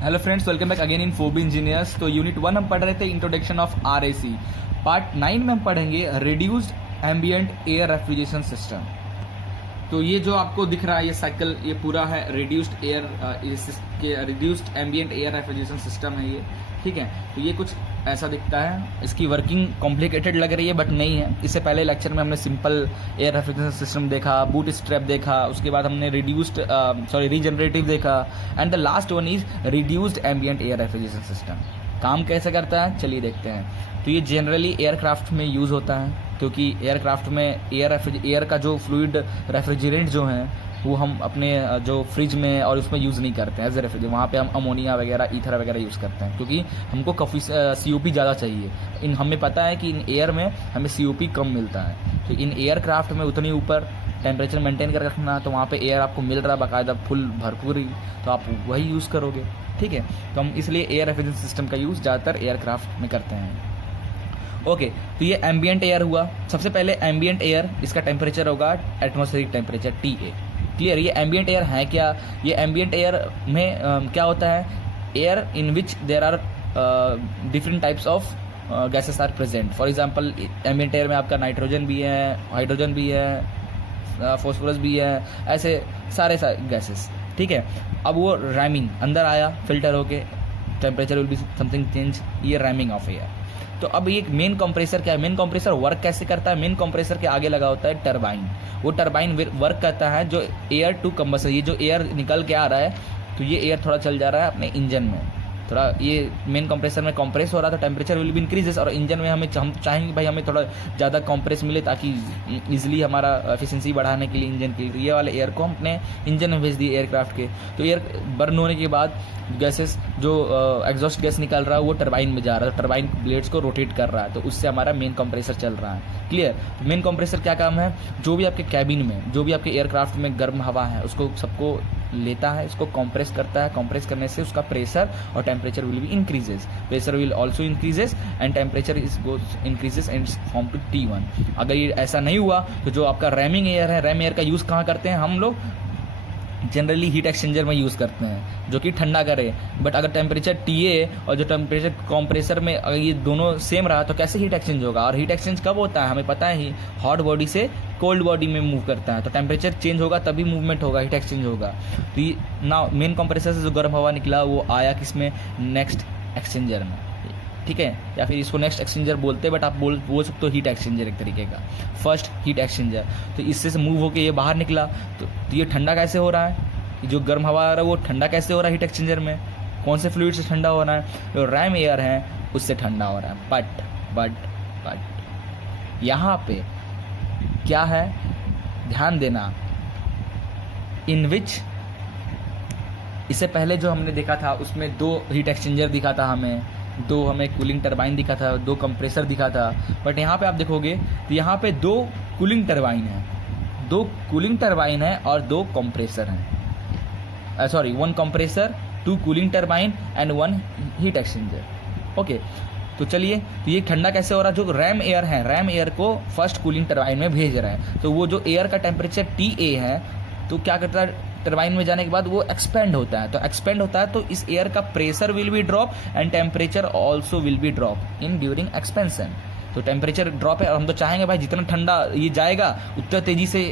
Hello friends, welcome back again in Phoebe engineers. तो unit 1 हम पढ़ रहे थे इंट्रोडक्शन ऑफ आरएसी। पार्ट 9 में हम पढ़ेंगे reduced ambient air refrigeration system. तो ये जो आपको दिख रहा है ये साइकिल, ये पूरा है reduced reduced ambient air refrigeration system है ये, ठीक है। तो ये कुछ ऐसा दिखता है। इसकी वर्किंग कॉम्प्लिकेटेड लग रही है बट नहीं है। इससे पहले लेक्चर में हमने सिंपल एयर रेफ्रिजरेशन सिस्टम देखा, बूट स्ट्रैप देखा, उसके बाद हमने रीजनरेटिव देखा, and the last one is reduced ambient air refrigeration system. काम कैसे करता है चलिए देखते हैं। तो ये जनरली एयरक्राफ्ट में यूज़ होता है, क्योंकि एयरक्राफ्ट में एयर का जो फ्लूइड रेफ्रिजरेंट जो है वो हम अपने जो फ्रिज में और उसमें यूज़ नहीं करते हैं एज ए रेफ्रिजरेंट। वहाँ पे हम अमोनिया वगैरह, ईथर वगैरह यूज़ करते हैं, क्योंकि हमको काफ़ी COP ज़्यादा चाहिए। हमें पता है कि इन एयर में हमें COP कम मिलता है। तो इन एयरक्राफ्ट में उतनी ऊपर टेम्परेचर मेंटेन कर रखना, तो वहाँ पे एयर आपको मिल रहा बाकायदा फुल भरपूर ही, तो आप वही यूज़ करोगे, ठीक है। तो हम इसलिए एयर रेफ्रिजरेशन सिस्टम का यूज़ ज़्यादातर एयरक्राफ्ट में करते हैं। ओके, तो ये एम्बिएंट एयर हुआ। सबसे पहले एम्बिएंट एयर, इसका टेम्परेचर होगा एटमॉस्फेरिक टेम्परेचर TA। क्लियर। ये एम्बिएंट एयर है क्या? ये एम्बिएंट एयर में क्या होता है? Air in which there are different types of gases are present. For example ambient air में आपका नाइट्रोजन भी है, हाइड्रोजन भी है, फॉस्फोरस भी है, ऐसे सारे गैसेस, ठीक है। अब वो रैमिंग अंदर आया, फिल्टर होके temperature will be something change, ये रैमिंग ऑफ एयर। तो अब ये मेन कंप्रेसर क्या है? मेन कंप्रेसर वर्क कैसे करता है? मेन कंप्रेसर के आगे लगा होता है टरबाइन। वो टरबाइन वर्क करता है जो एयर टू कंबसन, ये जो एयर निकल के आ रहा है, तो ये एयर थोड़ा चल जा रहा है अपने इंजन में, थोड़ा ये मेन कंप्रेसर में कंप्रेस हो रहा था, टेम्परेचर विल बी इंक्रीजेस। और इंजन में हम चाहेंगे भाई हमें थोड़ा ज़्यादा कंप्रेस मिले, ताकि इजीली हमारा एफिशिएंसी बढ़ाने के लिए इंजन के लिए ये वाले एयर को हम अपने इंजन में भेज दिए एयरक्राफ्ट के। तो एयर बर्न होने के बाद गैसेस जो एग्जॉस्ट गैस निकल रहा है वो टरबाइन में जा रहा है, टरबाइन ब्लेड्स को रोटेट कर रहा है, तो उससे हमारा मेन कंप्रेसर चल रहा है। क्लियर। तो मेन कंप्रेसर क्या काम है? जो भी आपके कैबिन में, जो भी आपके एयरक्राफ्ट में गर्म हवा है उसको सबको लेता है, इसको कंप्रेस करता है। कंप्रेस करने से उसका प्रेशर और temperature will be increases, pressure will also increases and temperature is goes increases and form to T1। अगर ये ऐसा नहीं हुआ तो जो आपका रैमिंग एयर है, रैम एयर का यूज़ कहाँ करते हैं हम लोग? जनरली हीट एक्सचेंजर में यूज़ करते हैं, जो कि ठंडा करे। बट अगर टेम्परेचर TA और जो टेम्परेचर कंप्रेसर में अगर ये दोनों सेम रहा तो कैसे हीट एक्सचेंज होगा? और हीट एक्सचेंज कब होता है हमें पता है ही, हॉट बॉडी से कोल्ड बॉडी में मूव करता है, तो टेम्परेचर चेंज होगा तभी मूवमेंट होगा, हीट एक्सचेंज होगा। तो ये ना मेन कंप्रेसर से जो गर्म हवा निकला वो आया किसमें? नेक्स्ट एक्सचेंजर में, ठीक है। या फिर इसको नेक्स्ट एक्सचेंजर बोलते हैं, बट आप बोल सकते हो हीट एक्सचेंजर एक तरीके का, फर्स्ट हीट एक्सचेंजर। तो इससे मूव होकर ये बाहर निकला, तो ये ठंडा कैसे हो रहा है? जो गर्म हवा आ रहा है वो ठंडा कैसे हो रहा है हीट एक्सचेंजर में? कौन से फ्लूइड से ठंडा हो रहा है? जो रैम एयर है उससे ठंडा हो रहा है। बट यहाँ पे क्या है? ध्यान देना, इन विच इससे पहले जो हमने देखा था उसमें 2 हीट एक्सचेंजर दिखा था हमें, 2 हमें कूलिंग टरबाइन दिखा था, 2 कंप्रेसर दिखा था। बट यहाँ पे आप देखोगे तो यहाँ पे 2 कूलिंग टरबाइन है, 2 कूलिंग टरबाइन है और 2 कंप्रेसर हैं। 1 compressor, 2 cooling turbine and 1 heat exchanger. Okay, तो चलिए, तो ये ठंडा कैसे हो रहा है? जो रैम एयर है, रैम एयर को फर्स्ट कूलिंग टरबाइन में भेज रहा है। तो वो जो एयर का टेम्परेचर TA है, तो क्या करता है? टरबाइन में जाने के बाद वो एक्सपेंड होता है। तो एक्सपेंड होता है तो इस एयर का pressure will be drop and temperature also will be drop in during expansion. तो टेम्परेचर ड्रॉप है और हम तो चाहेंगे भाई जितना ठंडा ये जाएगा उतना तेजी से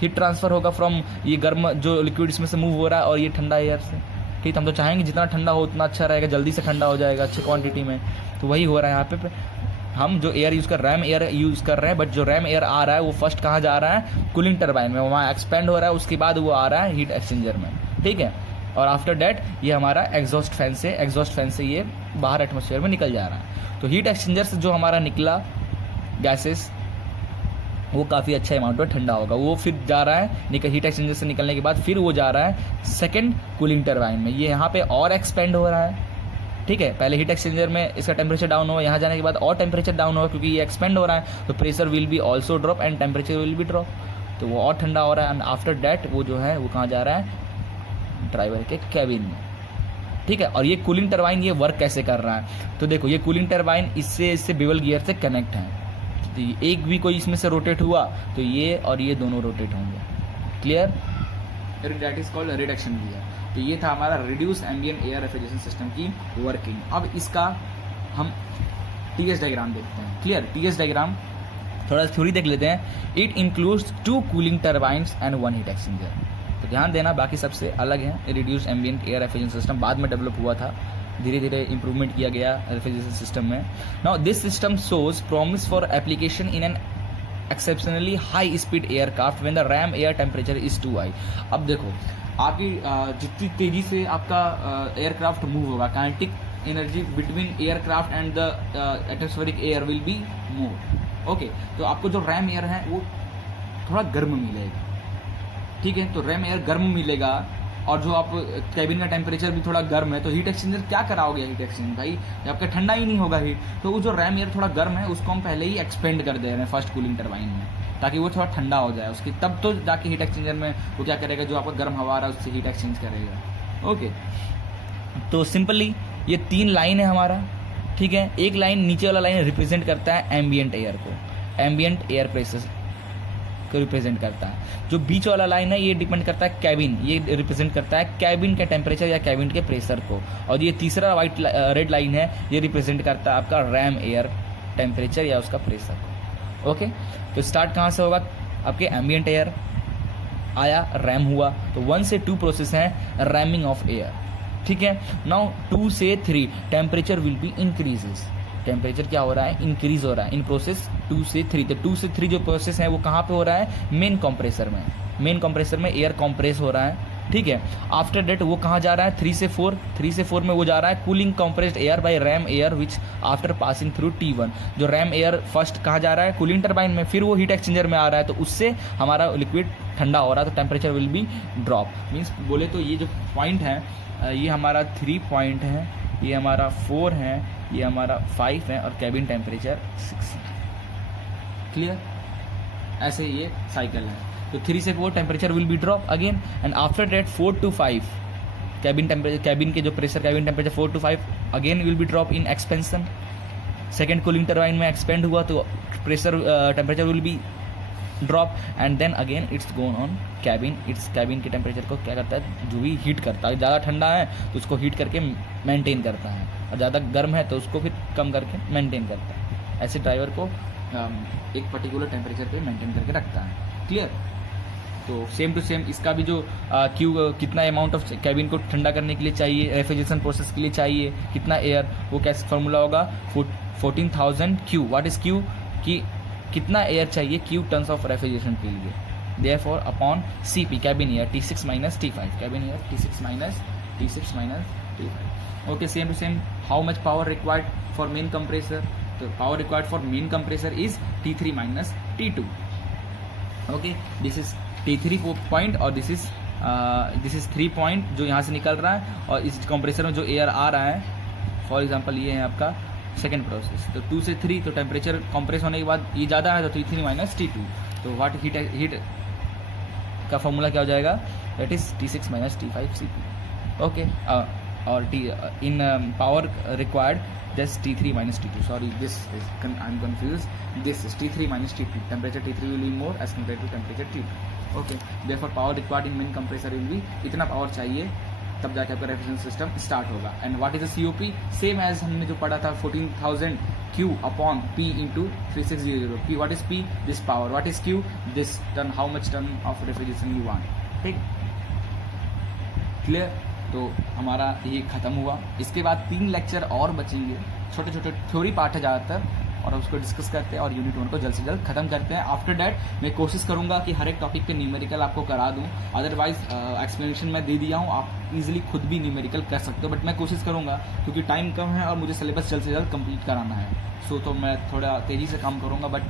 हीट ट्रांसफर होगा फ्रॉम ये गर्म जो लिक्विड इसमें से मूव हो रहा है और ये ठंडा एयर से, ठीक। हम तो चाहेंगे जितना ठंडा हो उतना अच्छा रहेगा, जल्दी से ठंडा हो जाएगा अच्छी क्वांटिटी में। तो वही हो रहा है यहाँ पे। हम जो एयर यूज़ कर रैम एयर यूज़ कर रहे हैं, बट जो रैम एयर आ रहा है वो फर्स्ट कहाँ जा रहा है? कूलिंग टरबाइन में, वहाँ एक्सपेंड हो रहा है, उसके बाद वो आ रहा है हीट एक्सचेंजर में, ठीक है। और आफ्टर डैट ये हमारा एग्जॉस्ट फैन से ये बाहर एटमोसफेयर में निकल जा रहा है। तो हीट एक्सचेंजर से जो हमारा निकला गैसेस वो काफ़ी अच्छा अमाउंट में ठंडा होगा, वो फिर जा रहा है हीट एक्सचेंजर से निकलने के बाद फिर वो जा रहा है सेकंड कूलिंग टरबाइन में। ये यहाँ पे और एक्सपेंड हो रहा है, ठीक है। पहले हीट एक्सचेंजर में इसका टेम्परेचर डाउन हुआ, यहाँ जाने के बाद और टेम्परेचर डाउन होगा क्योंकि ये एक्सपेंड हो रहा है, तो pressure will be also drop and temperature will be drop, तो वो और ठंडा हो रहा है। एंड आफ्टर डैट वो जो है वो कहाँ जा रहा है? ड्राइवर के कैबिन में, ठीक है। और ये कूलिंग टरबाइन ये वर्क कैसे कर रहा है? तो देखो, ये कूलिंग टरबाइन इससे बेवल गियर से कनेक्ट है, तो एक भी कोई इसमें से रोटेट हुआ तो ये और ये दोनों रोटेट होंगे। Clear? That is called reduction gear. तो ये था हमारा reduce ambient air refrigeration system की वर्किंग। अब इसका हम टीएस डायग्राम देखते हैं। क्लियर, टीएस डायग्राम थोड़ा थ्योरी देख लेते हैं। It includes 2 cooling turbines and 1 heat exchanger. तो ध्यान देना, बाकी सबसे अलग है। Reduce ambient air refrigeration system बाद में डेवलप हुआ था, धीरे धीरे इंप्रूवमेंट किया गया रेफ्रिजरेशन सिस्टम में। Now this system shows promise for application in an exceptionally high speed aircraft when the ram air temperature is too high. अब देखो, आपकी जितनी तेजी से आपका एयरक्राफ्ट मूव होगा, kinetic energy between aircraft and the atmospheric air will be more. Okay, तो आपको जो रैम एयर है वो थोड़ा गर्म मिलेगा, ठीक है। तो रैम एयर गर्म मिलेगा, और जो आप कैबिन का टेम्परेचर भी थोड़ा गर्म है, तो हीट एक्सचेंजर क्या कराओगे? हीट एक्सचेंजर भाई आपका ठंडा ही नहीं होगा हीट। तो वो जो रैम एयर थोड़ा गर्म है उसको हम पहले ही एक्सपेंड कर दे रहे हैं फर्स्ट कूलिंग टरबाइन में, ताकि वो थोड़ा ठंडा हो जाए उसकी, तब तो जाके हीट एक्सचेंजर में वो क्या करेगा, जो आपका गर्म हवा आ रहा है उससे हीट एक्सचेंज करेगा। ओके, तो सिंपली ये 3 लाइन है हमारा, ठीक है। एक लाइन, नीचे वाला लाइन रिप्रेजेंट करता है एम्बिएंट एयर को, एम्बिएंट एयर प्रेशर को रिप्रेजेंट करता है। जो बीच वाला लाइन है ये डिपेंड करता है कैबिन, ये रिप्रेजेंट करता है कैबिन के टेम्परेचर या कैबिन के प्रेशर को। और ये तीसरा रेड लाइन है, ये रिप्रेजेंट करता है आपका रैम एयर टेम्परेचर या उसका प्रेशर को। ओके, तो स्टार्ट कहाँ से होगा? आपके एम्बिएंट एयर आया, रैम हुआ, तो 1 से 2 प्रोसेस है रैमिंग ऑफ एयर, ठीक है। नाउ 2 से 3 temperature will be increases, temperature क्या हो रहा है? इंक्रीज हो रहा है इन प्रोसेस 2 से 3। तो 2 से 3 जो प्रोसेस है वो कहाँ पे हो रहा है? मेन कंप्रेसर में, मेन कंप्रेसर में एयर कंप्रेस हो रहा है, ठीक है। आफ्टर डेट वो कहाँ जा रहा है? 3 से 4, 3 से 4 में वो जा रहा है cooling compressed air by RAM air which after passing through T1। जो रैम एयर फर्स्ट कहाँ जा रहा है? कूलिंग टरबाइन में, फिर वो हीट एक्सचेंजर में आ रहा है, तो उससे हमारा लिक्विड ठंडा हो रहा है, तो temperature will be drop. Means बोले तो ये जो पॉइंट है, ये हमारा 3 पॉइंट है, ये हमारा 4 है, ये हमारा 5 है, और कैबिन टेम्परेचर 6 है। क्लियर? ऐसे ये साइकिल है। तो 3 से 4 temperature will be drop again, and after that 4 to 5 cabin temperature, cabin के जो pressure cabin temperature 4 to 5 again will be drop in expansion. Second cooling turbine में एक्सपेंड हुआ तो pressure temperature will be drop, and then again it's gone on cabin. It's cabin के temperature को क्या करता है? जो भी हीट करता है, ज़्यादा ठंडा है तो उसको हीट करके मेंटेन करता है, और ज़्यादा गर्म है तो उसको फिर कम करके मेंटेन करता है। ऐसे ड्राइवर को एक पर्टिकुलर टेम्परेचर पे मेंटेन करके रखता है। क्लियर? तो सेम टू सेम इसका भी जो क्यू कितना अमाउंट ऑफ कैबिन को ठंडा करने के लिए चाहिए, रेफ्रिजरेशन प्रोसेस के लिए चाहिए कितना एयर, वो कैसे फार्मूला होगा? 14,000 क्यू। What is Q? कि कितना एयर चाहिए क्यू टन्स ऑफ रेफ्रिजरेशन के लिए। Therefore upon CP cabin air T6 minus T5, cabin air T6 minus T5। Okay, same to same how much power required for main compressor? तो power required for main compressor is T3 minus T2। Okay, this is T3 point और this is 3 point जो यहाँ से निकल रहा है, और इस कंप्रेसर में जो एयर आ रहा है, फॉर एग्जांपल ये है आपका सेकेंड प्रोसेस। तो 2 से 3, तो टेम्परेचर कंप्रेस होने के बाद ये ज़्यादा है, तो T3 minus T2। तो वाट हीट का फॉर्मूला क्या हो जाएगा? That is T6 minus T5 CP। Okay, और इन power required just T3 minus T2. Sorry, I'm confused. This is T3 minus T2. Temperature T3 will be more as compared to temperature T2. Okay. Therefore, power required in main compressor will be इतना power चाहिए, तब जाके आपका refrigeration system start होगा। And what is the COP? Same as हमने जो पढ़ा था 14,000 Q upon P into 3600 P। What is P? This power. What is Q? This ton, how much ton of refrigeration you want. ठीक, clear? तो हमारा ये खत्म हुआ। इसके बाद 3 लेक्चर और बचेंगे, छोटे छोटे थ्योरी पार्ट है ज़्यादातर, और उसको डिस्कस करते हैं और यूनिट 1 को जल्द से जल्द खत्म करते हैं। आफ्टर डैट मैं कोशिश करूंगा कि हर एक टॉपिक पे न्यूमेरिकल आपको करा दूं, अदरवाइज एक्सप्लेनेशन मैं दे दिया हूं, आप इजीली खुद भी न्यूमेरिकल कर सकते हो, बट मैं कोशिश करूंगा क्योंकि टाइम कम है और मुझे सिलेबस जल्द से जल्द कंप्लीट कराना है। तो मैं थोड़ा तेज़ी से काम करूँगा, बट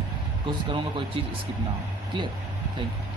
कोशिश करूँगा कोई चीज़ स्किप ना हो। क्लियर? Thank you.